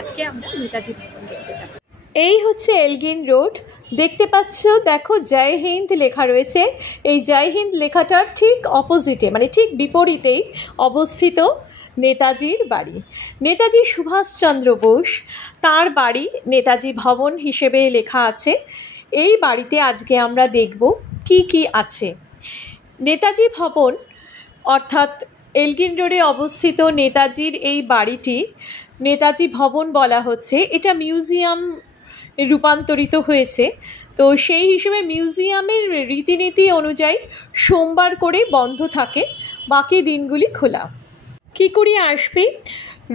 আজকে আমরা নেতাজি ভবন দেখতে যাব। এই হচ্ছে এলগিন রোড, দেখতে পাচ্ছ, দেখো জয় হিন্দ লেখা রয়েছে। এই জয় হিন্দ লেখাটার ঠিক অপোজিটে, মানে ঠিক বিপরীতেই অবস্থিত নেতাজির বাড়ি। নেতাজি সুভাষচন্দ্র বোস, তার বাড়ি নেতাজি ভবন হিসেবে লেখা আছে। এই বাড়িতে আজকে আমরা দেখব কি কি আছে। নেতাজি ভবন অর্থাৎ এলগিন রোডে অবস্থিত নেতাজির এই বাড়িটি নেতাজি ভবন বলা হচ্ছে। এটা মিউজিয়াম রূপান্তরিত হয়েছে, তো সেই হিসেবে মিউজিয়ামের রীতিনীতি অনুযায়ী সোমবার করে বন্ধ থাকে, বাকি দিনগুলি খোলা। কী করে আসবে?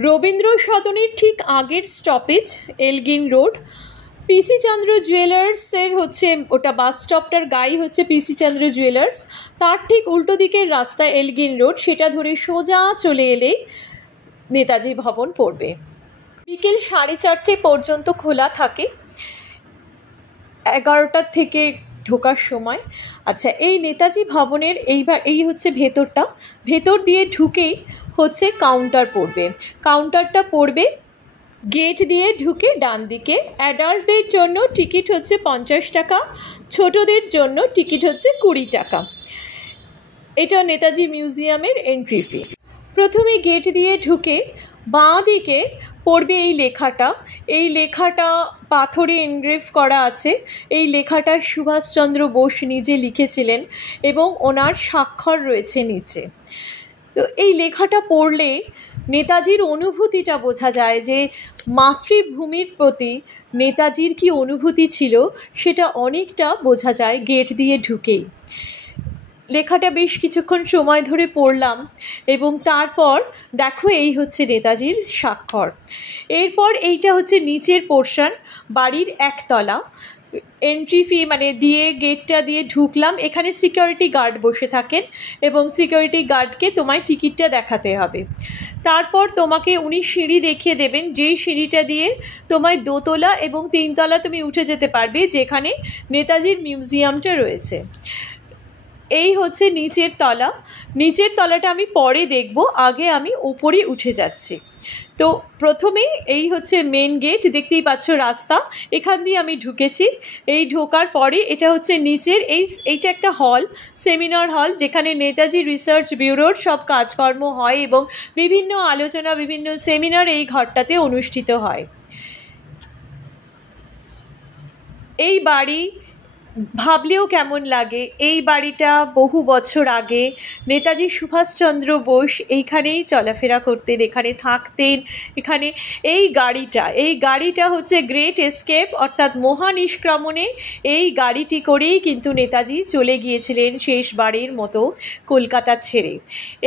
রবীন্দ্র সদনের ঠিক আগের স্টপেজ এলগিন রোড। পিসি চন্দ্র জুয়েলার্সের হচ্ছে ওটা বাস স্টপটার গায়ে হচ্ছে পিসি চন্দ্র জুয়েলার্স, তার ঠিক উল্টো দিকের রাস্তা এলগিন রোড, সেটা ধরে সোজা চলে এলেই নেতাজি ভবন পড়বে। বিকেল 4:30 পর্যন্ত খোলা থাকে, 11টার থেকে ঢোকার সময়। আচ্ছা, এই নেতাজি ভবনের এই হচ্ছে ভেতরটা, ভেতর দিয়ে ঢুকেই হচ্ছে কাউন্টার পড়বে। কাউন্টারটা পড়বে গেট দিয়ে ঢুকে ডান দিকে। অ্যাডাল্টদের জন্য টিকিট হচ্ছে 50 টাকা, ছোটদের জন্য টিকিট হচ্ছে 20 টাকা। এটা নেতাজি মিউজিয়ামের এন্ট্রি ফি। প্রথমে গেট দিয়ে ঢুকে বাঁ দিকে পড়বে এই লেখাটা। এই লেখাটা পাথরে এনগ্রেভ করা আছে। এই লেখাটা সুভাষচন্দ্র বোস নিজে লিখেছিলেন এবং ওনার স্বাক্ষর রয়েছে নিচে। তো এই লেখাটা পড়লে নেতাজির অনুভূতিটা বোঝা যায়, যে মাতৃভূমির প্রতি নেতাজির কি অনুভূতি ছিল সেটা অনেকটা বোঝা যায় গেট দিয়ে ঢুকেই। লেখাটা বেশ কিছুক্ষণ সময় ধরে পড়লাম এবং তারপর দেখো এই হচ্ছে নেতাজির স্বাক্ষর। এরপর এইটা হচ্ছে নিচের পোর্শন, বাড়ির একতলা। এন্ট্রি ফি মানে দিয়ে গেটটা দিয়ে ঢুকলাম, এখানে সিকিউরিটি গার্ড বসে থাকেন এবং সিকিউরিটি গার্ডকে তোমায় টিকিটটা দেখাতে হবে। তারপর তোমাকে উনি সিঁড়ি দেখিয়ে দেবেন, যেই সিঁড়িটা দিয়ে তোমায় দোতলা এবং 3তলা তুমি উঠে যেতে পারবে, যেখানে নেতাজির মিউজিয়ামটা রয়েছে। এই হচ্ছে নিচের তলা। নিচের তলাটা আমি পরে দেখব, আগে আমি উপরে উঠে যাচ্ছি। তো প্রথমে এই হচ্ছে মেন গেট, দেখতেই পাচ্ছ রাস্তা, এখান দিয়ে আমি ঢুকেছি। এই ঢোকার পরে এটা হচ্ছে নিচের এইটা একটা হল, সেমিনার হল, যেখানে নেতাজি রিসার্চ ব্যুরোর সব কাজকর্ম হয় এবং বিভিন্ন আলোচনা, বিভিন্ন সেমিনার এই ঘরটাতে অনুষ্ঠিত হয়। এই বাড়ি ভাবলেও কেমন লাগে। এই বাড়িটা বহু বছর আগে নেতাজি সুভাষচন্দ্র বোস এইখানেই চলাফেরা করতেন, এখানে থাকতেন। এখানে এই গাড়িটা হচ্ছে গ্রেট এস্কেপ, অর্থাৎ মহানিষ্ক্রমণে এই গাড়িটি করেই কিন্তু নেতাজি চলে গিয়েছিলেন শেষবারের মতো কলকাতা ছেড়ে।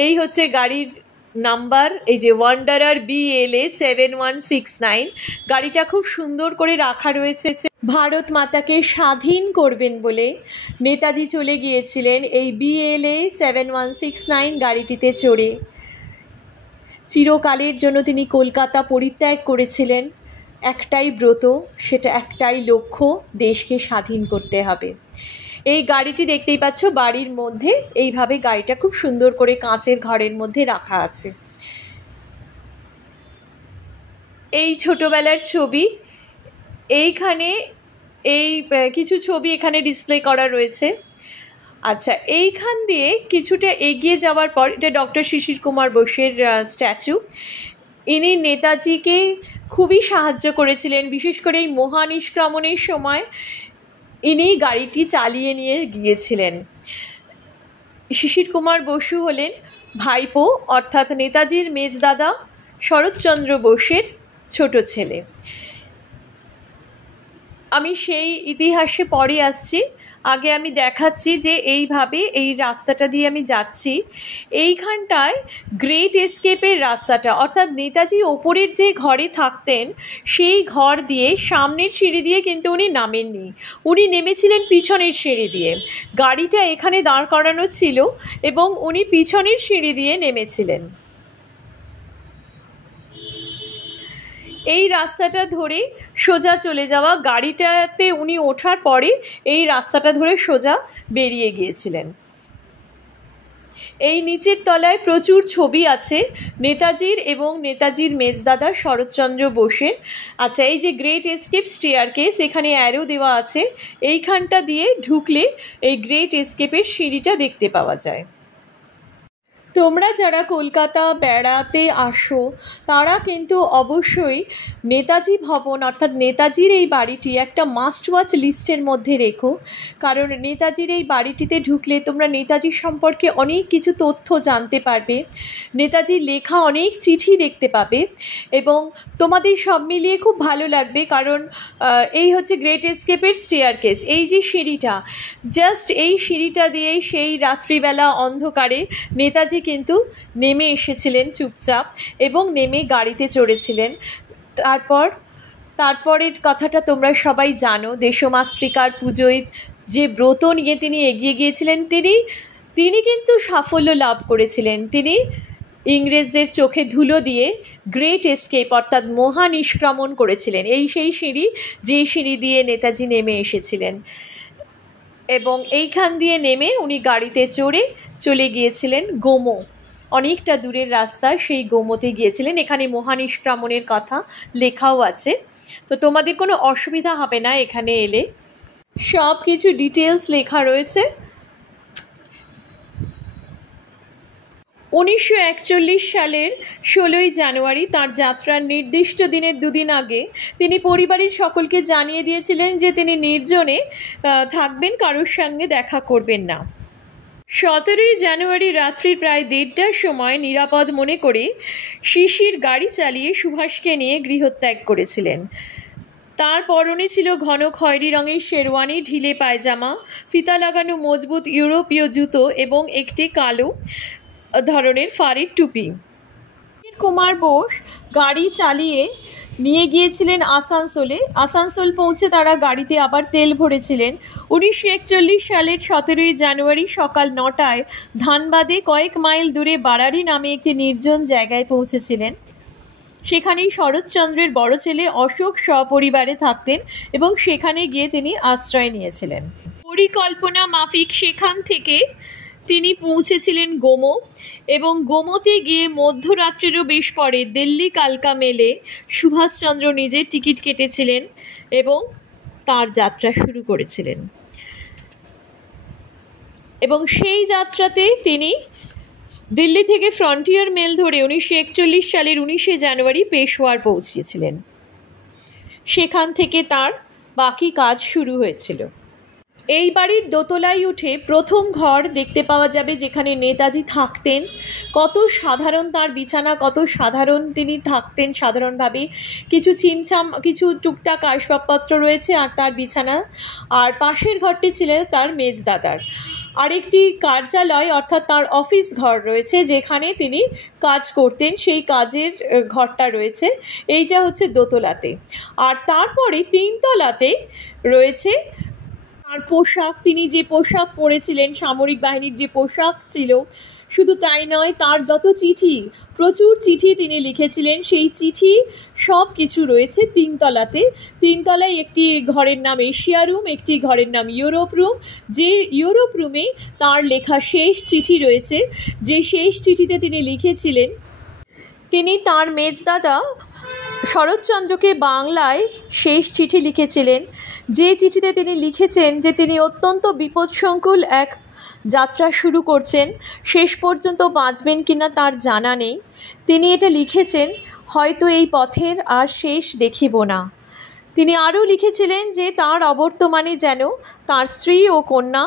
এই হচ্ছে গাড়ির নাম্বার, এই যে ওয়ান্ডারার BLA 7169। গাড়িটা খুব সুন্দর করে রাখা রয়েছে। ভারত মাতাকে স্বাধীন করবেন বলে নেতাজি চলে গিয়েছিলেন এই BLA 7169 গাড়িটিতে চড়ে। চিরকালের জন্য তিনি কলকাতা পরিত্যাগ করেছিলেন। একটাই ব্রত, সেটা একটাই লক্ষ্য, দেশকে স্বাধীন করতে হবে। এই গাড়িটি দেখতেই পাচ্ছ বাড়ির মধ্যে এইভাবে গাড়িটা খুব সুন্দর করে কাঁচের ঘরের মধ্যে রাখা আছে। এই ছোটবেলার ছবি, এইখানে এই কিছু ছবি এখানে ডিসপ্লে করা রয়েছে। আচ্ছা, এইখান দিয়ে কিছুটা এগিয়ে যাওয়ার পর এটা ডক্টর শিশির কুমার বোসের স্ট্যাচু। ইনি নেতাজিকে খুবই সাহায্য করেছিলেন, বিশেষ করে এই মহানিষ্ক্রমণের সময় ইনি গাড়িটি চালিয়ে নিয়ে গিয়েছিলেন। শিশির কুমার বসু হলেন ভাইপো, অর্থাৎ নেতাজির মেজদাদা শরৎচন্দ্র বোসের ছোট ছেলে। আমি সেই ইতিহাসে পরে আসছি, আগে আমি দেখাচ্ছি যে এইভাবে এই রাস্তাটা দিয়ে আমি যাচ্ছি। এইখানটায় গ্রেট এস্কেপের রাস্তাটা, অর্থাৎ নেতাজি ওপরের যে ঘরে থাকতেন সেই ঘর দিয়ে সামনের সিঁড়ি দিয়ে কিন্তু উনি নামেননি, উনি নেমেছিলেন পিছনের সিঁড়ি দিয়ে। গাড়িটা এখানে দাঁড় করানো ছিল এবং উনি পিছনের সিঁড়ি দিয়ে নেমেছিলেন। এই রাস্তাটা ধরে সোজা চলে যাওয়া, গাড়িটাতে উনি ওঠার পরে এই রাস্তাটা ধরে সোজা বেরিয়ে গিয়েছিলেন। এই নিচের তলায় প্রচুর ছবি আছে নেতাজির এবং নেতাজির মেজদাদা শরৎচন্দ্র বোসের। আচ্ছা, এই যে গ্রেট এস্কেপ স্টেয়ারকেস, এখানে অ্যারো দেওয়া আছে, এইখানটা দিয়ে ঢুকলে এই গ্রেট এস্কেপের সিঁড়িটা দেখতে পাওয়া যায়। তোমরা যারা কলকাতা বেড়াতে আসো তারা কিন্তু অবশ্যই নেতাজি ভবন অর্থাৎ নেতাজির এই বাড়িটি একটা মাস্ট ওয়াচ লিস্টের মধ্যে রেখো, কারণ নেতাজির এই বাড়িটিতে ঢুকলে তোমরা নেতাজির সম্পর্কে অনেক কিছু তথ্য জানতে পারবে, নেতাজির লেখা অনেক চিঠি দেখতে পাবে এবং তোমাদের সব মিলিয়ে খুব ভালো লাগবে। কারণ এই হচ্ছে গ্রেট এস্কেপের স্টেয়ারকেস, এই যে সিঁড়িটা, জাস্ট এই সিঁড়িটা দিয়েই সেই রাত্রিবেলা অন্ধকারে নেতাজি কিন্তু নেমে এসেছিলেন চুপচাপ এবং নেমে গাড়িতে চড়েছিলেন। তারপরের কথাটা তোমরা সবাই জানো, দেশমাতৃকার পুজোয় যে ব্রত নিয়ে তিনি এগিয়ে গিয়েছিলেন, তিনি কিন্তু সাফল্য লাভ করেছিলেন। তিনি ইংরেজদের চোখে ধুলো দিয়ে গ্রেট এস্কেপ অর্থাৎ মহানিষ্ক্রমণ করেছিলেন। এই সেই সিঁড়ি, যে সিঁড়ি দিয়ে নেতাজি নেমে এসেছিলেন এবং এইখান দিয়ে নেমে উনি গাড়িতে চড়ে চলে গিয়েছিলেন গোমো, অনেকটা দূরের রাস্তা, সেই গোমোতে গিয়েছিলেন। এখানে মহানিষ্ক্রমণের কথা লেখাও আছে, তো তোমাদের কোনো অসুবিধা হবে না, এখানে এলে সব কিছু ডিটেলস লেখা রয়েছে। 1941 সালের 16ই জানুয়ারি তার যাত্রার নির্দিষ্ট দিনের দুদিন আগে তিনি পরিবারের সকলকে জানিয়ে দিয়েছিলেন যে তিনি নির্জনে থাকবেন, কারোর সঙ্গে দেখা করবেন না। 17ই জানুয়ারি রাত্রি প্রায় 1:30টার সময় নিরাপদ মনে করে শিশির গাড়ি চালিয়ে সুভাষকে নিয়ে গৃহত্যাগ করেছিলেন। তার পরনে ছিল ঘন খয়েরি রঙের শেরওয়ানি, ঢিলে পায়জামা, ফিতা লাগানো মজবুত ইউরোপীয় জুতো এবং একটি কালো ধরনের ফাড়ির টুপি। কুমার বোস গাড়ি চালিয়ে নিয়ে গিয়েছিলেন আসানসোলে। আসানসোল পৌঁছে তারা গাড়িতে আবার তেল ভরেছিলেন। 1941 সালের 17ই জানুয়ারি সকাল 9টায় ধানবাদে কয়েক মাইল দূরে বারারি নামে একটি নির্জন জায়গায় পৌঁছেছিলেন। সেখানেই শরৎচন্দ্রের বড় ছেলে অশোক সপরিবারে থাকতেন এবং সেখানে গিয়ে তিনি আশ্রয় নিয়েছিলেন। পরিকল্পনা মাফিক সেখান থেকে তিনি পৌঁছেছিলেন গোমো এবং গোমোতে গিয়ে মধ্যরাত্রিরও বেশ পরে দিল্লি কালকা মেলে সুভাষচন্দ্র নিজের টিকিট কেটেছিলেন এবং তার যাত্রা শুরু করেছিলেন। এবং সেই যাত্রাতে তিনি দিল্লি থেকে ফ্রন্টিয়ার মেল ধরে 1941 সালের 19শে জানুয়ারি পেশোয়ার পৌঁছেছিলেন। সেখান থেকে তার বাকি কাজ শুরু হয়েছিল। এই বাড়ির দোতলায় উঠে প্রথম ঘর দেখতে পাওয়া যাবে যেখানে নেতাজি থাকতেন। কত সাধারণ তার বিছানা, কত সাধারণ তিনি থাকতেন সাধারণভাবে, কিছু ছিমছাম কিছু টুকটাক আসবাবপত্র রয়েছে আর তার বিছানা। আর পাশের ঘরটি ছিল তার মেজদাদার। আরেকটি কার্যালয় অর্থাৎ তার অফিস ঘর রয়েছে যেখানে তিনি কাজ করতেন, সেই কাজের ঘরটা রয়েছে। এইটা হচ্ছে দোতলাতে। আর তারপরে 3তলাতে রয়েছে তার পোশাক, তিনি যে পোশাক পরেছিলেন, সামরিক বাহিনীর যে পোশাক ছিল। শুধু তাই নয়, তার যত চিঠি, প্রচুর চিঠি তিনি লিখেছিলেন, সেই চিঠি সব কিছু রয়েছে 3তলাতে। 3তলায় একটি ঘরের নাম এশিয়া রুম, একটি ঘরের নাম ইউরোপ রুম। যে ইউরোপ রুমে তার লেখা শেষ চিঠি রয়েছে, যে শেষ চিঠিতে তিনি লিখেছিলেন তিনি তার মেজদাদা শরৎচন্দ্রকে বাংলায় শেষ চিঠি লিখেছিলেন, যে চিঠিতে তিনি লিখেছেন যে তিনি অত্যন্ত বিপদসংকুল এক যাত্রা শুরু করছেন, শেষ পর্যন্ত বাঁচবেন কিনা তার জানা নেই। তিনি এটা লিখেছেন, হয়তো এই পথের আর শেষ দেখিব না। তিনি আরও লিখেছিলেন যে তার অবর্তমানে যেন তার স্ত্রী ও কন্যা,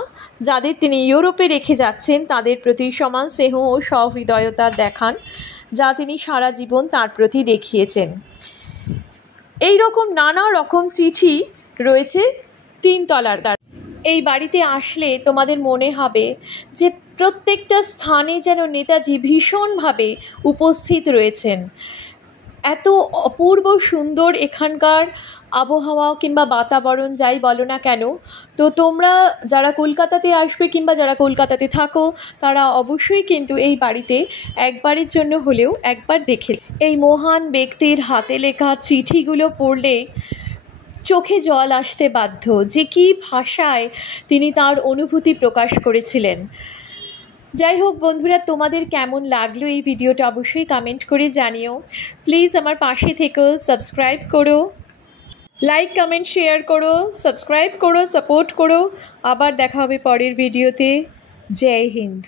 যাদের তিনি ইউরোপে রেখে যাচ্ছেন, তাদের প্রতি সমান স্নেহ ও সহৃদয়তা দেখান, যা তিনি সারা জীবন তার প্রতি দেখিয়েছেন। এই রকম নানা রকম চিঠি রয়েছে 3তলার। এই বাড়িতে আসলে তোমাদের মনে হবে যে প্রত্যেকটা স্থানে যেন নেতাজি ভীষণভাবে উপস্থিত রয়েছেন। এত অপূর্ব সুন্দর এখানকার আবহাওয়া কিংবা বাতাবরণ, যাই বলো না কেন। তো তোমরা যারা কলকাতাতে আসবে কিংবা যারা কলকাতাতে থাকো তারা অবশ্যই কিন্তু এই বাড়িতে একবারের জন্য হলেও একবার দেখে। এই মহান ব্যক্তির হাতে লেখা চিঠিগুলো পড়লে চোখে জল আসতে বাধ্য, যে কী ভাষায় তিনি তার অনুভূতি প্রকাশ করেছিলেন। যাই হোক বন্ধুরা, তোমাদের কেমন লাগলো এই ভিডিওটা অবশ্যই কমেন্ট করে জানিও। প্লিজ আমার পাশে থেকো, সাবস্ক্রাইব করো, লাইক কমেন্ট শেয়ার করো, সাবস্ক্রাইব করো, সাপোর্ট করো। আবার দেখা হবে পরের ভিডিওতে। জয় হিন্দ।